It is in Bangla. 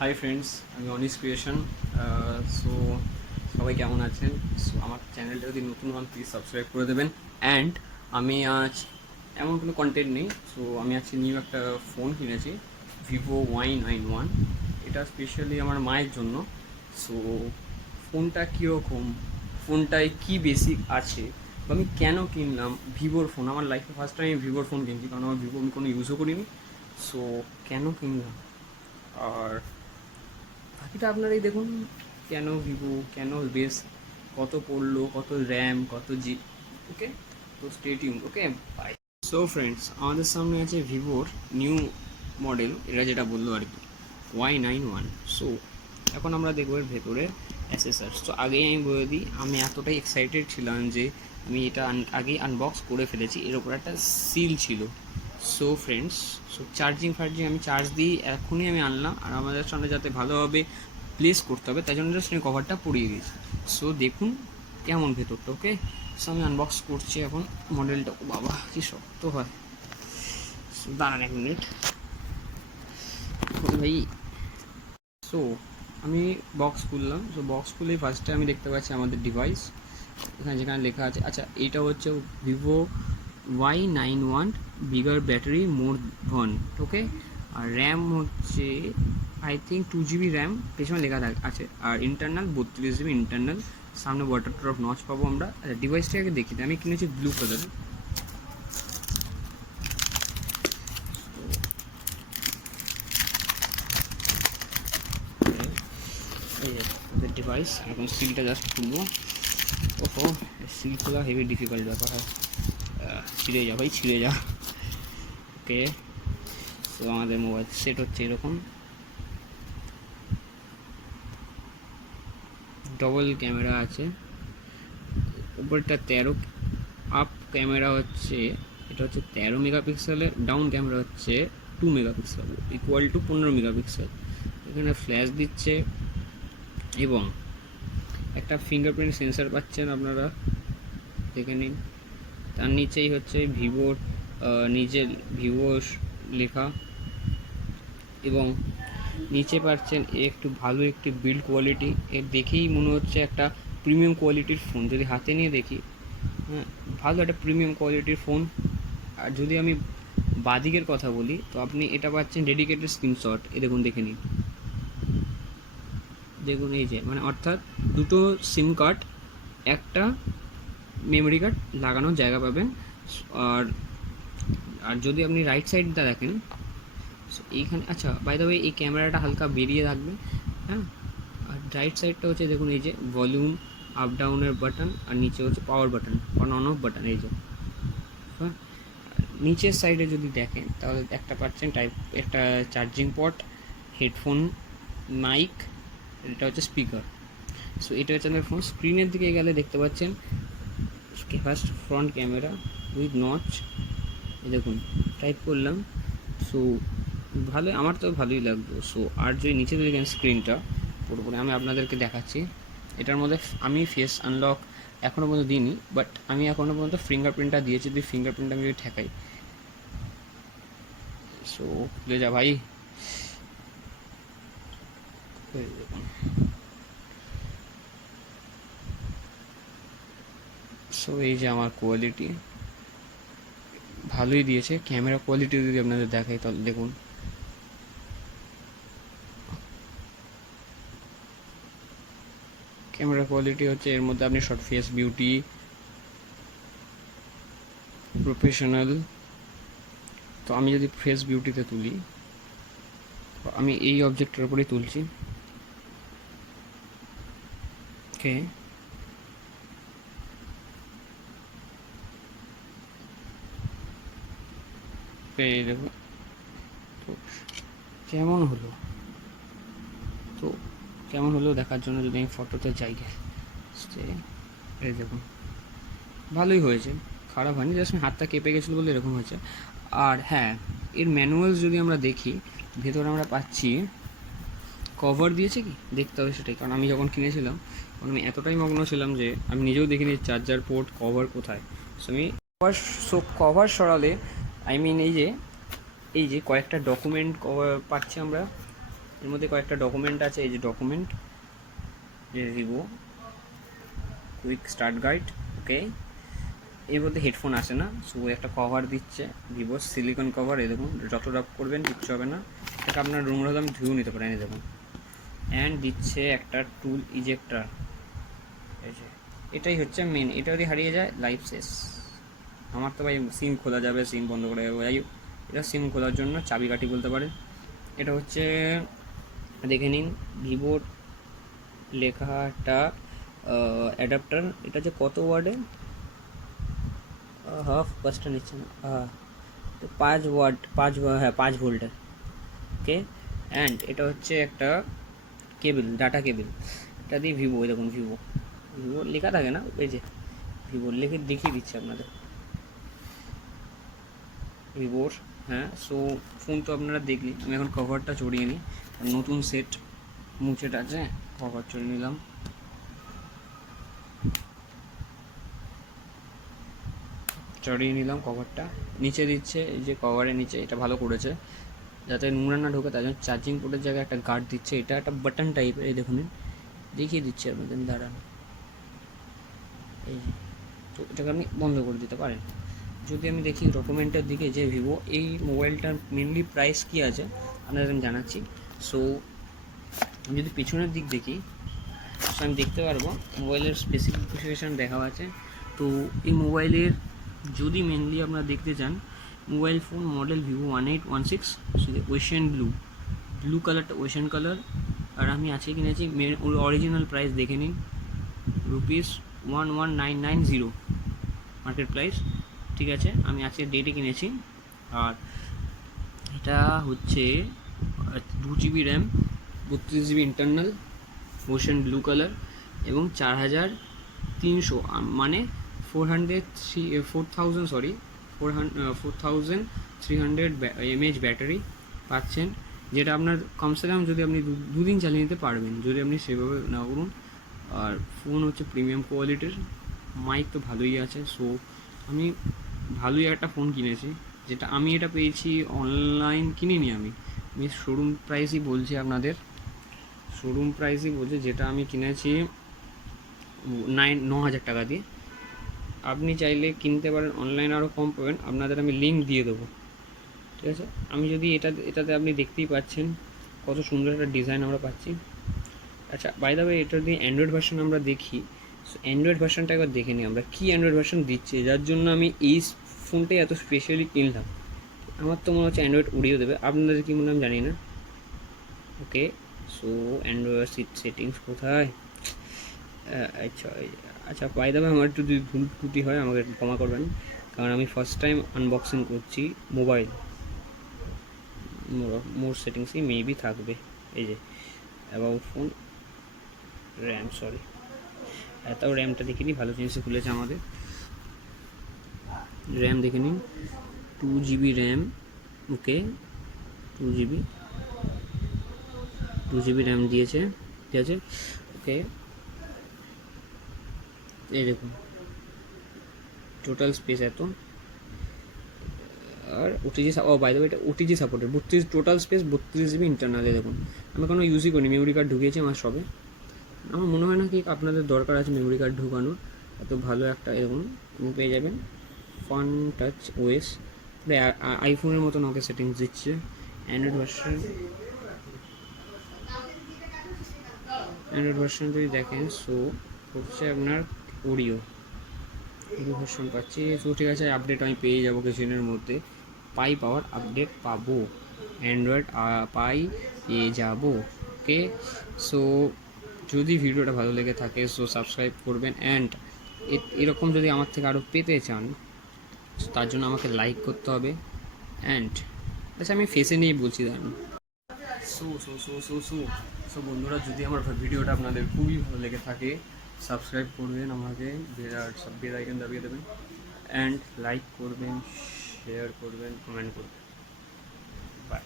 হাই ফ্রেন্ডস, আমি অনিস ক্রিয়েশন। সো সবাই কেমন আছেন? সো আমার চ্যানেলটা যদি নতুন হন প্লিজ সাবস্ক্রাইব করে দেবেন। অ্যান্ড আমি আজ এমন কোনো কন্টেন্ট নেই। সো আমি আজকে নিউ একটা ফোন কিনেছি, ভিভো Y91। এটা স্পেশালি আমার মায়ের জন্য। সো ফোনটা কীরকম, ফোনটায় কী বেসিক আছে, বা আমি কেন কিনলাম ভিভোর ফোন। আমার লাইফে ফার্স্ট টাইম আমি ভিভোর ফোন কিনছি, কারণ আমার ভিভো আমি কোনো ইউজও করিনি। সো কেন কিনলাম, আর বাকিটা আপনারাই দেখুন। কেন ভিভো, কেন বেস, কত পড়লো, কত র্যাম, কত জি। ওকে, তো stay tuned. Okay, bye. So friends, আমাদের সামনে আছে ভিভোর নিউ মডেল, এরা যেটা বললো আর কি, Y91। সো এখন আমরা দেখবো এর ভেতরে অ্যাসেসার। তো আগেই আমি বলে দিই, আমি এতটাই এক্সাইটেড ছিলাম যে আমি এটা আগেই আনবক্স করে ফেলেছি। এর ওপর একটা সিল ছিল। সো ফ্রেন্ডস, সো চার্জিং আমি চার্জ দিই, এখনই আমি আনলাম। আর আমাদের সামনে যাতে ভালোভাবে প্লেস করতে হবে, তাই জন্য জাস্ট আমি কভারটা পরিয়ে দিয়েছি। সো দেখুন কেমন ভেতরটা। ওকে, সো আমি আনবক্স করছি এখন মডেলটা। ও বাবা, কি শক্ত হয়। সো দাঁড়ান এক মিনিট ভাই। সো আমি বক্স খুললাম। সো বক্স খুলেই ফার্স্টে আমি দেখতে পাচ্ছি আমাদের ডিভাইস, এখানে যেখানে লেখা আছে। আচ্ছা, এইটা হচ্ছে ভিভো Y91, বিগার ব্যাটারি, মোর ঘন। ওকে, আর র্যাম হচ্ছে আই থিঙ্ক 2 GB র্যাম, পেছনে লেখা আছে। আর ইন্টারনাল 32 GB ইন্টারনাল। সামনে ওয়াটার ড্রপ নচ পাবো আমরা। আচ্ছা, ডিভাইসটাকে দেখি। আমি কিনেছি ব্লু কালারের। এই ডিভাইস, এখন সিলটা জাস্ট খুলবো। ওহো, সিল খোলা হেভি ডিফিকাল্ট ব্যাপার হয়। ছিঁড়ে যা ভাই, ছিঁড়ে যা। ওকে, তো আমাদের মোবাইল সেট হচ্ছে এরকম। ডবল ক্যামেরা আছে, উপরটা 13 আপ ক্যামেরা হচ্ছে, এটা হচ্ছে 13 মেগাপিক্সেলের। ডাউন ক্যামেরা হচ্ছে 2 মেগাপিক্সেল, ইকুয়াল টু 15 মেগাপিক্সেল। এখানে ফ্ল্যাশ দিচ্ছে এবং একটা ফিঙ্গারপ্রিন্ট সেন্সার পাচ্ছেন আপনারা, দেখে নিন। তার নিচেই হচ্ছে ভিভোর নিজের ভিভো লেখা, এবং নিচে পাচ্ছেন একটু ভালো একটি বিল্ড কোয়ালিটি। এর দেখেই মনে হচ্ছে একটা প্রিমিয়াম কোয়ালিটির ফোন। যদি হাতে নিয়ে দেখি, হ্যাঁ, ভালো একটা প্রিমিয়াম কোয়ালিটির ফোন। আর যদি আমি বাদিকের কথা বলি, তো আপনি এটা পাচ্ছেন ডেডিকেটেড স্ক্রিনশট। এ দেখুন, দেখে নিন। দেখুন এই যে, মানে অর্থাৎ দুটো সিম কার্ড, একটা মেমোরি কার্ড লাগানোর জায়গা পাবেন। আর আর যদি আপনি রাইট সাইডটা দেখেন, এইখানে, আচ্ছা বাই দ্য ওয়ে, এই ক্যামেরাটা হালকা বেরিয়ে থাকবে, হ্যাঁ। আর রাইট সাইডটা হচ্ছে দেখুন, এই যে ভলিউম আপ ডাউনের বাটন, আর নিচে হচ্ছে power button, on of button, এই যে। হ্যাঁ, নিচের সাইডে যদি দেখেন, তাহলে একটা পাচ্ছেন টাইপ, একটা চার্জিং পট, হেডফোন, মাইক, এটা হচ্ছে স্পিকার। সো এটা হচ্ছে আমাদের ফোন। স্ক্রিনের দিকে গেলে দেখতে পাচ্ছেন first front camera with notch. দেখুন, টাইপ করলাম। সো ভালো, আমার তো ভালোই লাগলো। সো আর যদি নিচে দেখেন স্ক্রিনটা পুরোপুরি, আমি আপনাদেরকে দেখাচ্ছি। এটার মধ্যে আমি ফেস আনলক এখনও পর্যন্ত দিইনি, বাট আমি এখনও পর্যন্ত ফিঙ্গারপ্রিন্টটা দিয়েছি। যদি ফিঙ্গারপ্রিন্ট আমি যদি ঠেকাই, সো খুলে যা ভাই। সো এই যে আমার কোয়ালিটি ভালোই দিয়েছে। ক্যামেরা কোয়ালিটি যদি আপনাদের দেখাই, তাহলে দেখুন, ক্যামেরা কোয়ালিটি হচ্ছে, এর মধ্যে আপনি শর্ট ফেস বিউটি, প্রফেশনাল। তো আমি যদি ফেস বিউটিতে তুলি, আমি এই অবজেক্টের উপরেই তুলছি। ওকে, এই দেখুন তো কেমন হলো। তো কেমন হলো দেখার জন্য যদি আমি ফটোতে যাই, এই দেখুন, ভালোই হয়েছে, খারাপ হয়নি। জাস্ট হাতটা কেঁপে গেছিলো বলে এরকম হয়েছে। আর হ্যাঁ, এর ম্যানুয়ালস যদি আমরা দেখি, ভেতরে আমরা পাচ্ছি কভার দিয়েছে কি, দেখতে হবে সেটাই। কারণ আমি যখন কিনেছিলাম, তখন আমি এতটাই মগ্ন ছিলাম যে আমি নিজেও দেখিনি চার্জার পোর্ট কভার কোথায়। সো আমি কভার সরালে, আই মিন এই যে কয়েকটা ডকুমেন্ট কভার পাচ্ছি আমরা। এর মধ্যে কয়েকটা ডকুমেন্ট আছে, এই যে ডকুমেন্ট, যে ভিভো কুইক স্টার্ট গাইড, ওকে। এর মধ্যে হেডফোন আসে না, সো একটা কভার দিচ্ছে ভিভোর সিলিকন কভার, এই দেখুন, যত রাব করবেন কিচ্ছু হবে না, এটাকে আপনার রুমের হলে আমি ধুয়েও নিতে পারেন, এই দেখুন। অ্যান্ড দিচ্ছে একটা টুল ইজেক্টার, এই যে এটাই হচ্ছে মেন, এটা যদি হারিয়ে যায় লাইফ শেষ। আমার তো ভাই সিম খোলা যাবে, সিম বন্ধ করে যাবে, যাই হোক, এটা সিম খোলার জন্য চাবিকাঠি বলতে পারে। এটা হচ্ছে, দেখে নিন ভিভোর লেখাটা অ্যাডাপ্টার, এটা যে কত ওয়ার্ডে, হাফ পাঁচটা নিচ্ছে না, 5 ওয়াট, হ্যাঁ 5 ভোল্টের, ওকে। অ্যান্ড এটা হচ্ছে একটা কেবল, ডাটা কেবল, এটা দিয়ে ভিভো, এই দেখুন ভিভো, ভিভো লেখা থাকে না, এই যে ভিভোর লিখে দেখিয়ে দিচ্ছে আপনাদের, ভিভোর, হ্যাঁ। সো ফোন তো আপনারা দেখলি, আমি এখন কভারটা চড়িয়ে নিই, নতুন সেট মুছেট আছে, কভার চড়িয়ে নিলাম। চড়িয়ে নিলাম কভারটা, নিচে দিচ্ছে, এই যে কভারের নিচে এটা ভালো করেছে যাতে নোংরা না ঢোকে, তার জন্য চার্জিং পোর্টের জায়গায় একটা গার্ড দিচ্ছে, এটা একটা বাটন টাইপের, এই দেখুন দেখিয়ে দিচ্ছে আপনাদের, দাঁড়ান, এই যে, তো এটাকে আপনি বন্ধ করে দিতে পারেন। যদি আমি দেখি ডকুমেন্টের দিকে, যে ভিভো এই মোবাইলটার মেনলি প্রাইস কী আছে আপনাদের আমি জানাচ্ছি। সো আমি যদি পিছনের দিক দেখি, সো আমি দেখতে পারবো মোবাইলের স্পেসিফিকেশান দেখা আছে। তো এই মোবাইলের যদি মেনলি আপনারা দেখতে চান, mobile phone model Vivo 1816, ocean blue কালারটা ওয়েশিয়ান কালার, আর আমি আজকে কিনেছি, অরিজিনাল প্রাইস দেখে নিন, ₹11,990 মার্কেট প্রাইস, ঠিক আছে। আমি আজকে ডেটে কিনেছি, আর এটা হচ্ছে 2 GB RAM, 32 GB internal, ocean blue colour, এবং 4300, মানে 4300 mAh ব্যাটারি পাচ্ছেন, যেটা আপনার কমসে কম যদি আপনি দুদিন চালিয়ে নিতে পারবেন, যদি আপনি সেভাবে না করুন। আর ফোন হচ্ছে প্রিমিয়াম কোয়ালিটির, মাইক তো ভালোই আছে। সো আমি ভালোই একটা ফোন কিনেছি, যেটা আমি এটা পেয়েছি অনলাইন কিনিনি, আমি শোরুম প্রাইসই বলছি আপনাদের, শোরুম প্রাইসই বলছি, যেটা আমি কিনেছি 9,000 টাকা দিয়ে। আপনি চাইলে কিনতে পারেন, অনলাইন আরও কম পাবেন, আপনাদের আমি লিঙ্ক দিয়ে দেবো, ঠিক আছে। আমি যদি এটাতে আপনি দেখতেই পাচ্ছেন কত সুন্দর একটা ডিজাইন আমরা পাচ্ছি। আচ্ছা, বাই দ্য ওয়ে, এটা দিয়ে অ্যান্ড্রয়েড ভার্সন আমরা দেখি, সো অ্যান্ড্রয়েড ভার্সনটা একবার দেখে নিই আমরা, কী অ্যান্ড্রয়েড ভার্সন দিচ্ছে, যার জন্য আমি এই ফোনটাই এত স্পেশালি কিনলাম। আমার তো মনে হচ্ছে অ্যান্ড্রয়েড উড়িয়ে দেবে, আপনাদের কি মনে হয় জানি না। ওকে, সো অ্যান্ড্রয়েড সেটিংস কোথায়, আচ্ছা আচ্ছা, বাই দ্য ওয়ে, আমার একটু যদি ভুল ত্রুটি হয় আমাকে ক্ষমা করবেন, কারণ আমি ফার্স্ট টাইম আনবক্সিং করছি মোবাইল, মোর সেটিংসই মেবি থাকবে, এই যে অ্যাবাউট ফোন, র্যাম, সরি, তাও র্যামটা দেখে নিই, ভালো জিনিসই খুলেছে আমাদের, র্যাম দেখে নিন, 2 GB র্যাম, ওকে, 2 GB র্যাম দিয়েছে, ঠিক আছে, ওকে। এই দেখুন টোটাল স্পেস এত, আর ওটিজি, বাই দ্য ওয়ে এটা OTG supported, 32 total space, 32 GB ইন্টারনালে, দেখুন আমি কোনো ইউজই করিনি, মেমোরি কার্ড ঢুকিয়েছি আমার সবে, আমার মনে হয় না কি আপনাদের দরকার আছে মেমোরি কার্ড ঢুকানোর, এত ভালো একটা, দেখুন আপনি পেয়ে যাবেন ফান টাচ ওএস, আইফোনের মতন ওকে সেটিংস দিচ্ছে। অ্যান্ড্রয়েড ভার্সন যদি দেখেন, সো হচ্ছে আপনার ওরিও ভার্সন পাচ্ছি, সো ঠিক আছে, আপডেট আমি পেয়ে যাবো কিছুদিনের মধ্যে, পাওয়ার আপডেট পাবো, অ্যান্ড্রয়েড পেয়ে যাবো, ওকে। সো যদি ভিডিওটা ভালো লেগে থাকে, সো সাবস্ক্রাইব করবেন, অ্যান্ড এরকম যদি আমার থেকে আরও পেতে চান, তার জন্য আমাকে লাইক করতে হবে, অ্যান্ড আচ্ছা আমি ফেসে নিয়েই বলছি, দাঁড়ান। So so so so so so বন্ধুরা, যদি আমার ভিডিওটা আপনাদের খুবই ভালো লেগে থাকে, সাবস্ক্রাইব করবেন আমাকে, বেল আইকন দাবিয়ে দেবেন, অ্যান্ড লাইক করবেন, শেয়ার করবেন, কমেন্ট করবেন, বাই।